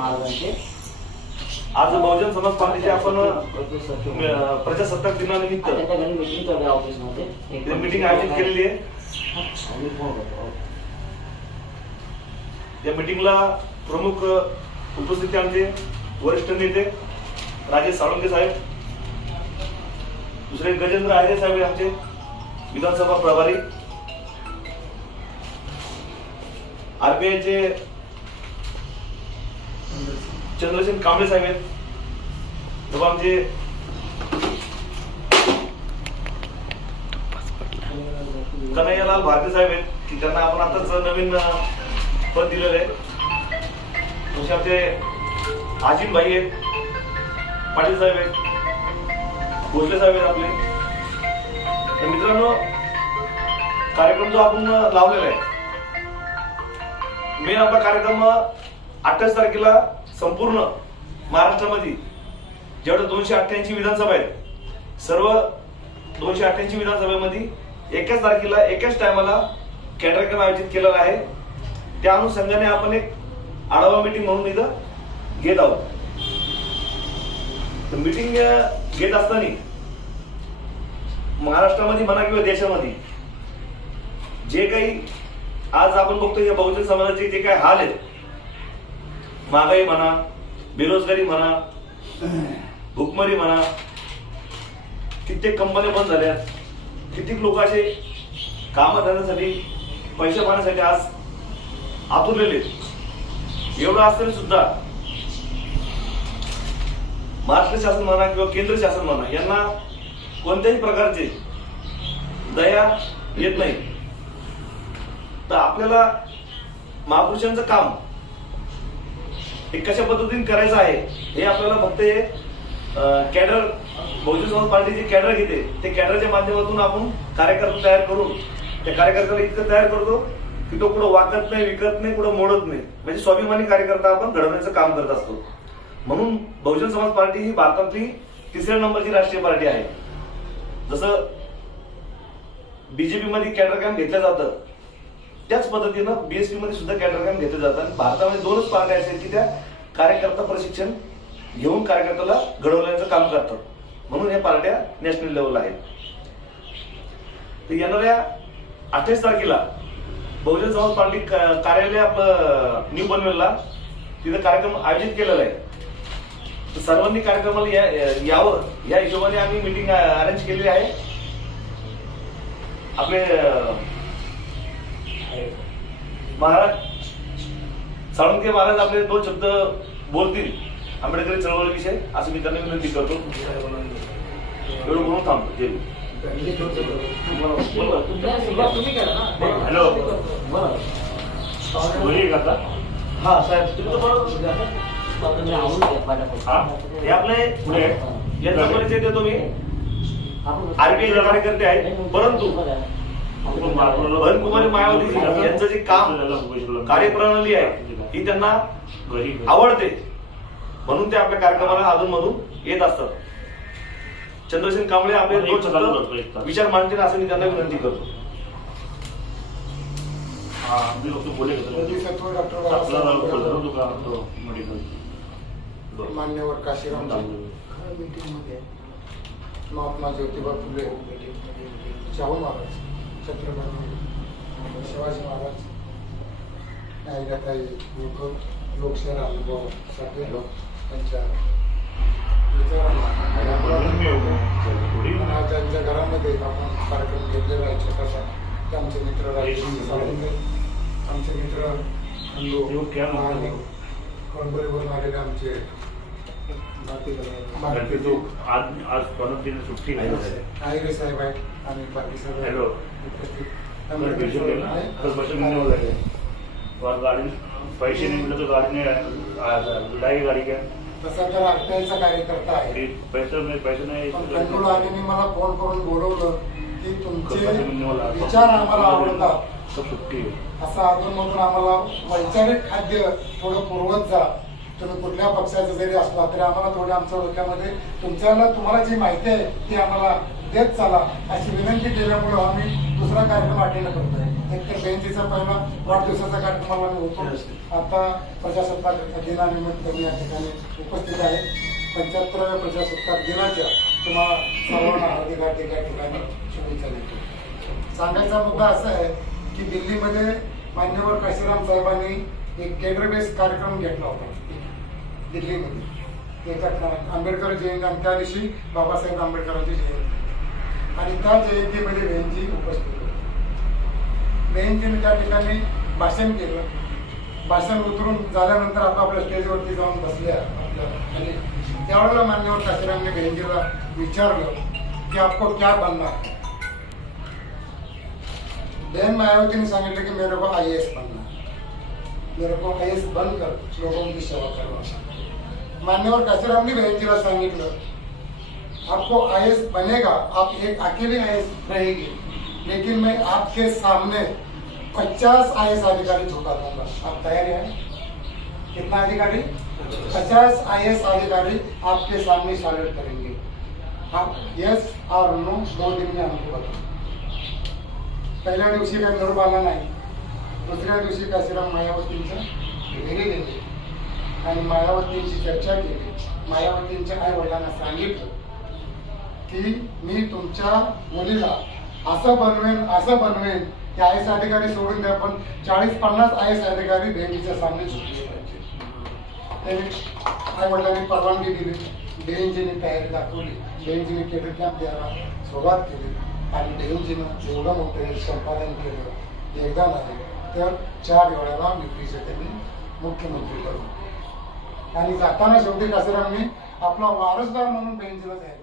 महाराजांचे आज बहुजन समाज पार्टीचे आपण प्रजासत्ताक दिनानिमित्त मीटिंग चालू आहे ऑफिसमध्ये, मीटिंग आयोजित केलेली आहे. या मीटिंगला प्रमुख उपस्थित आमचे वरिष्ठ नेते राजेश साळुंके साहेब, दुसरे गजेंद्र आहिरे साहेब आमचे विधानसभा प्रभारी, आरबीआयचे चंद्रशेखर कांबळे साहेब आहेत, तेव्हा आमचे कन्हैयालाल भारती साहेब आहेत की त्यांना आपण आताच नवीन पद दिलेलं आहे. तुमचे आमचे आजिम भाई आहेत, पाटील साहेब आहेत, भोसले साहेब आहेत आपले. तर मित्रांनो, कार्यक्रम जो आपण लावलेला आहे, मेन आपला कार्यक्रम 28 तारखेला संपूर्ण महाराष्ट्रामध्ये जेवढ्या 288 विधानसभा आहेत, सर्व 288 विधानसभेमध्ये एकाच तारखेला एकाच टायमाला कार्यक्रम आयोजित केलेला आहे. त्या अनुषंगाने आपण एक आढावा मीटिंग म्हणून इथं घेत आहोत. तर मीटिंग घेत असताना महाराष्ट्रामध्ये म्हणा किंवा देशामध्ये जे काही आज आपण बघतो या बहुजन समाजाचे जे काही हाल आहेत, महागाई म्हणा, बेरोजगारी म्हणा, भूकमारी म्हणा, कित्येक कंपन्या बंद झाल्या, कित्येक लोक असे काम धंद्यासाठी पैसे पाहण्यासाठी आज आतुरलेले. एवढं असताना सुद्धा महाराष्ट्र शासन म्हणा किंवा केंद्र शासन म्हणा यांना कोणत्याही प्रकारचे दया येत नाही. तर आपल्याला महापुरुषांचं काम हे कशा पद्धतीने करायचं आहे हे आपल्याला फक्त कॅडर, बहुजन समाज पार्टी जे कॅडर घेते ते कॅडरच्या माध्यमातून आपण कार्यकर्ता तयार करून त्या कार्यकर्त्याला इतकं तयार करतो की तो कुठं वाकत नाही, विकत नाही, कुठं मोडत नाही, म्हणजे स्वाभिमानी कार्यकर्ता आपण घडवण्याचं काम करत असतो. म्हणून बहुजन समाज पार्टी ही भारतातली 3ऱ्या नंबरची राष्ट्रीय पार्टी आहे. जसं बीजेपी मध्ये कॅडर कॅम्प घेतलं जातं त्याच पद्धतीनं बीएसपी मध्ये सुद्धा कॅडर कॅम्प घेतले जातात. आणि भारतामध्ये 2च पार्ट्या असेल की त्या कार्यकर्ता प्रशिक्षण घेऊन कार्यकर्त्याला घडवण्याचं काम करतात. म्हणून या पार्ट्या नॅशनल लेवलला आहेत. तर येणाऱ्या 28 तारखेला बहुजन समाज पार्टी कार्यालय आपलं न्यू पनवेलला तिथं कार्यक्रम आयोजित केलेला आहे. तर सर्वांनी कार्यक्रमाला यावं या हिशोबाने आम्ही मीटिंग अरेंज केलेली आहे. आपले महाराज साळुंके महाराज आपले 2 शब्द बोलतील आंबेडकरी चळवळीविषयी, असं मी त्यांना विनंती करतो. एवढं बोलून थांबतो. हॅलो, हा साहेब, हे आपले पुढे यांचा परिचय देतो मी. आरबीआयचे कार्यकर्ते आहेत, परंतु भरकुमारी मायावती यांचं जे काम कार्यप्रणाली आहे ही त्यांना आवडते, म्हणून ते आपल्या कार्यक्रमाला अधून मधून येत असतात. चंद्रशेखर कांबळे आपले 2 शब्द विचार मांडतील असं मी त्यांना विनंती करतो. मान्यवर काशीराम महात्मा ज्योतिबा फुले, शाहू महाराज, छत्रपती शिवाजी महाराज, नायकाताई लोकशाही अनुभव साठी त्यांच्या ज्यांच्या घरामध्ये आपण कार्यक्रम घेतलेला आहे छोटासा, ते आमचे मित्र राजेश साळुंके, आमचे मित्र कणबरीवरून आलेले आमचे आहिरे साहेब आहेत आणि बाकी सर्व पैसे नहीं मिले तो गाड़ी गाड़ी क्या तसा तर आरटीआयचा कार्यकर्ता आहे. पैसे नाही. कंट्रोलरने मला फोन करून बोलवलं की तुमचे विचार आम्हाला आवडतात, असं अधूनमधून आम्हाला वैचारिक खाद्य थोडं पुरवत जा. तुम्ही कुठल्या पक्षाचा जरी असला तरी आम्हाला थोडं आमच्या डोक्यामध्ये तुम्हाला जी माहिती आहे ती आम्हाला देत चला, अशी विनंती केल्यामुळे आम्ही दुसरा कार्यक्रम अटेंड करतोय. एक तर बँकेचा पहिला वाढदिवसाचा कार्यक्रमाला मी होतो. आता प्रजासत्ताक दिनानिमित्त मी या ठिकाणी उपस्थित आहे. 75व्या प्रजासत्ताक दिनाच्या तुम्हाला सर्वांना हार्दिक हार्दिक या ठिकाणी शुभेच्छा देतो. सांगायचा मुद्दा असा आहे की दिल्लीमध्ये मान्यवर काशीराम साहेबांनी एक केडर बेस्ड कार्यक्रम घेतला होता दिल्लीमध्ये. त्याच्यात आंबेडकर जयंती आणि त्या दिवशी बाबासाहेब आंबेडकरांची जयंती आणि त्या जयंतीमध्ये बहिणजी उपस्थित होते. बहिणजीने त्या ठिकाणी भाषण केलं. भाषण उतरून झाल्यानंतर आपल्या स्टेजवरती जाऊन बसल्या आपल्या आणि त्यावेळेला मान्यवर काशीरामने बहिणजीला विचारलं की आपको क्या बनना है. बहन मायावतीने सांगितलं की मेरे को IAS बनना है, मेरे को IAS बनकर लोगों की सेवा करना. मान्यवर काशीरामने बहनजीला सांगितलं आपको IAS बनेगा, आप एक अकेले IAS रहेगी, लेकिन मैं आपके सामने 50 IAS अधिकारी झुका दूंगा. आप तैयार हैं? कितना अधिकारी? 50 IAS अधिकारी आपके सामने सैल्यूट करेंगे. आप यस और नो 2 दिन में हमको बताओ. पहिल्या दिवशी काही निरोप आला नाही. दुसऱ्या दिवशी काशीराम मायावतींच्या घरी गेले आणि मायावतींची चर्चा केली. मायावतींच्या आई वडिलांना सांगितलं की मी तुमच्या मुलीला असं बनवेन की IAS अधिकारी सोडून द्या, पण 40-50 IAS अधिकारी बहिणीच्या सामने झुकले पाहिजे. त्याने आई वडिलांनी परवानगी दिली. बहिणजीने तयारी दाखवली. बहिणजीने केडर कॅम्प द्यायला सुरुवात केली आणि बहिणजीनं एवढं मोठं संपादन केलं. एकदा नाही तर 4 वेळाला विक्रीचे त्यांनी मुख्यमंत्री करून आणि जाताना शेवटी काशीरामने आपला वारसदार म्हणून बहिणजीला जायचं